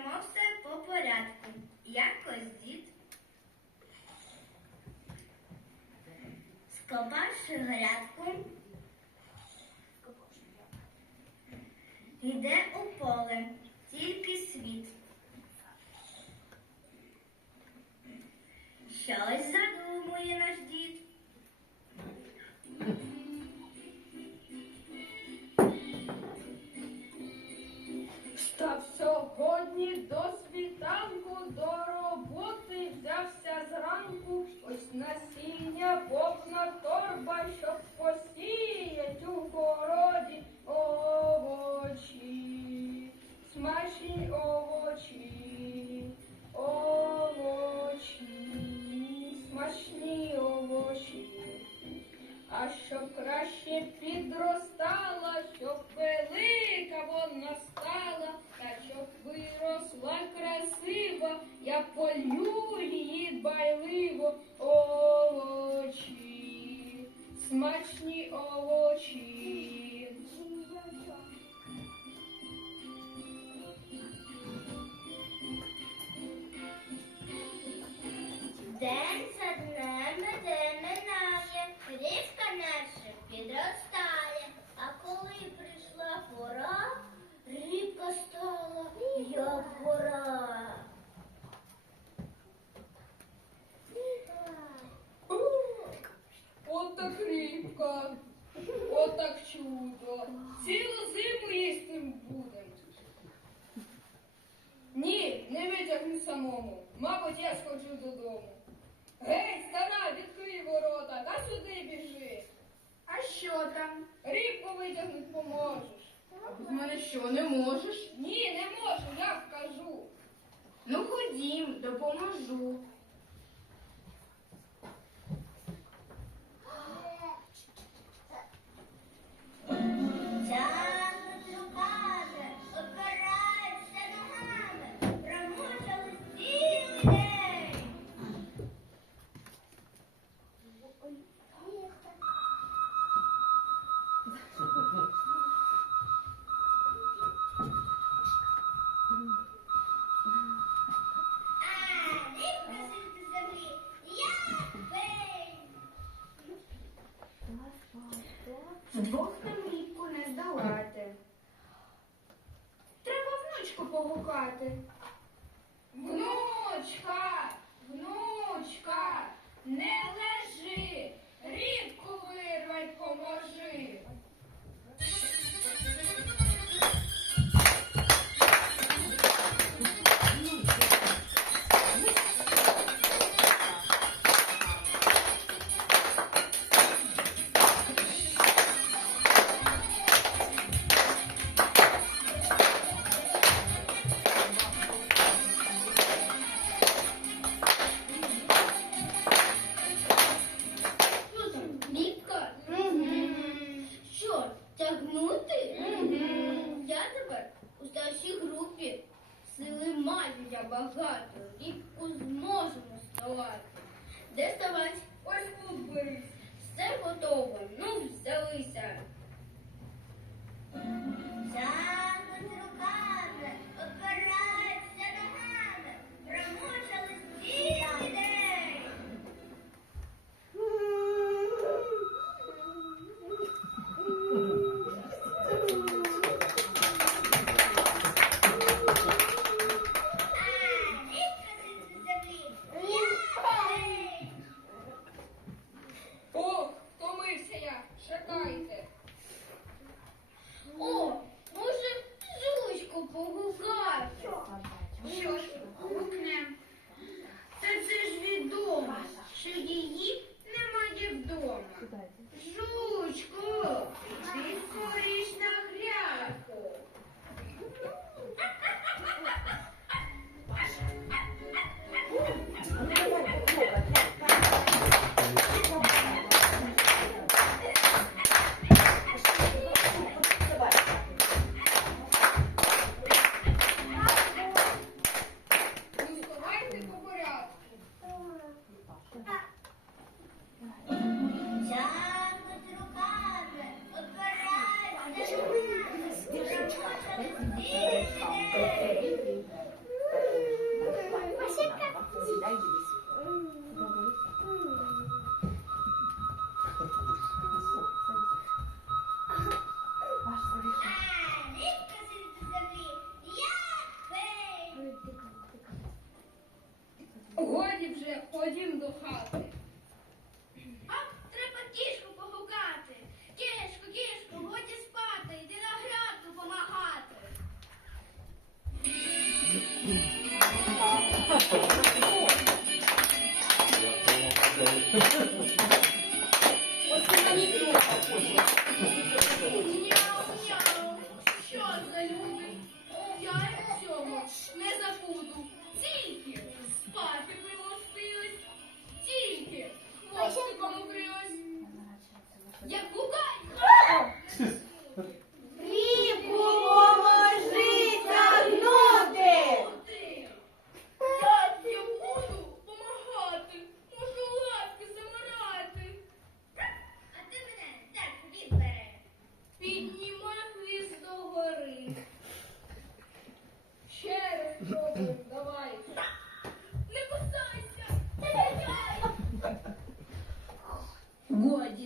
почнемо все по порядку. Якось дід. Скопавши грядку, йде у поле, тільки світ. Щось задумує наш дід. Сьогодні до світанку, до роботи взявся зранку. Ось насіння повна торба, щоб посіять у городі овочі, смачні овочі, овочі, смачні овочі. А щоб краще підростала, щоб велика вона стала, та щоб виросла красиво, я полю її дбайливо овочі, смачні овочі. День от так чудо. Цілу зиму їсти будем. Ні, не витягну самому. Мабуть, я сходжу додому. Гей, стара, відкрий ворота, та сюди біжи. А що там? Рібку витягнуть поможеш. З мене що, не можеш? Ні, не можу, я вкажу. Ну ходім, допоможу. parte Де ставать? Ось тут берись. Все готово, ну взялися.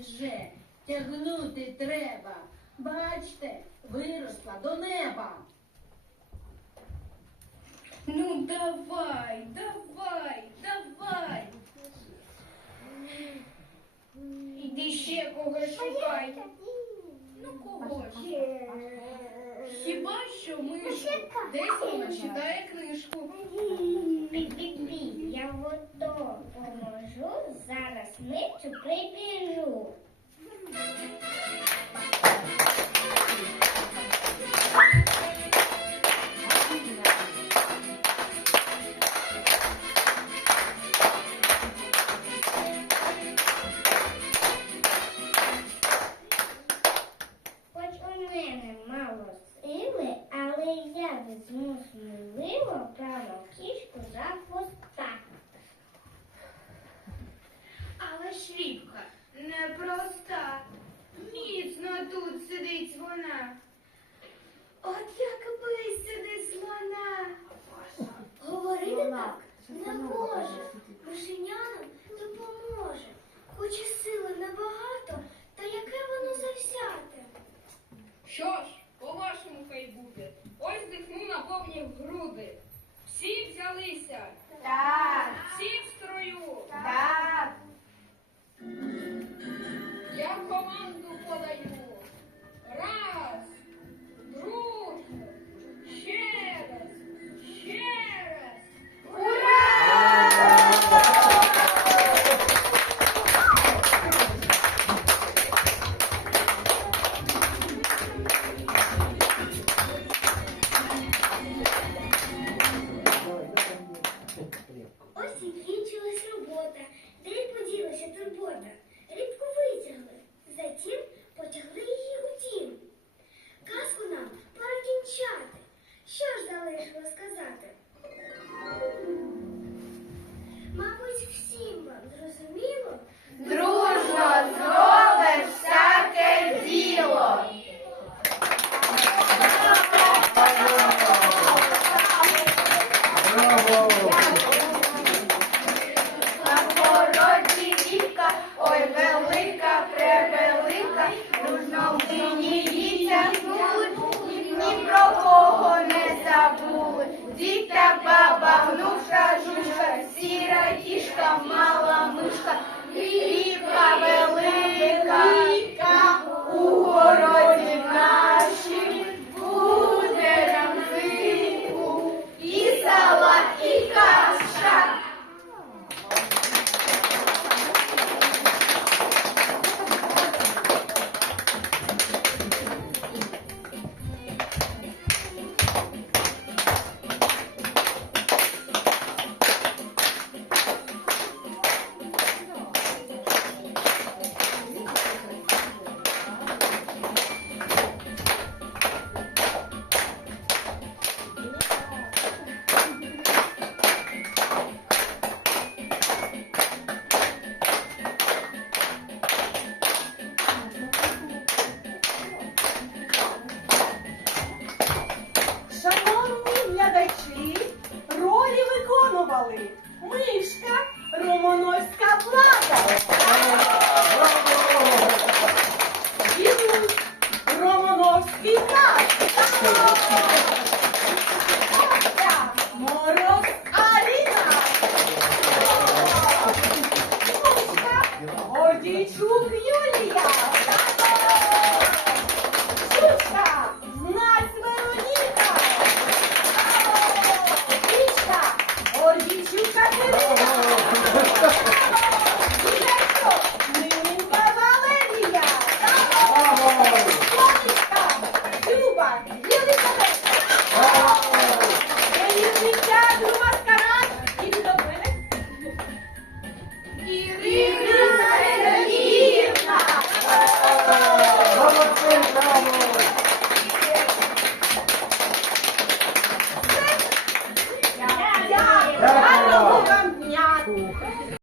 Вже, тягнути треба. Бачте, виросла до неба. Ну давай, давай, давай. Іди ще когось шукай. Ну кого ж? Хіба що мишку? Десь вона читає книжку. Бі-бі-бі, я водо поможу, зараз митцю прибіжу. Так не може. Мишенянам допоможе. Хоч і сили небагато, та яке воно завзяте. Що ж, по-вашому хай буде. Ось дихну на повні груди. Всі взялися, Так, всі в строю. так. Я команду подаю. Робота. Де поділася турбота? Рибку витягли, затім потягли її у дім. Казку нам пора кінчати. Що ж залишило сказати? Мабуть, всім вам зрозуміло?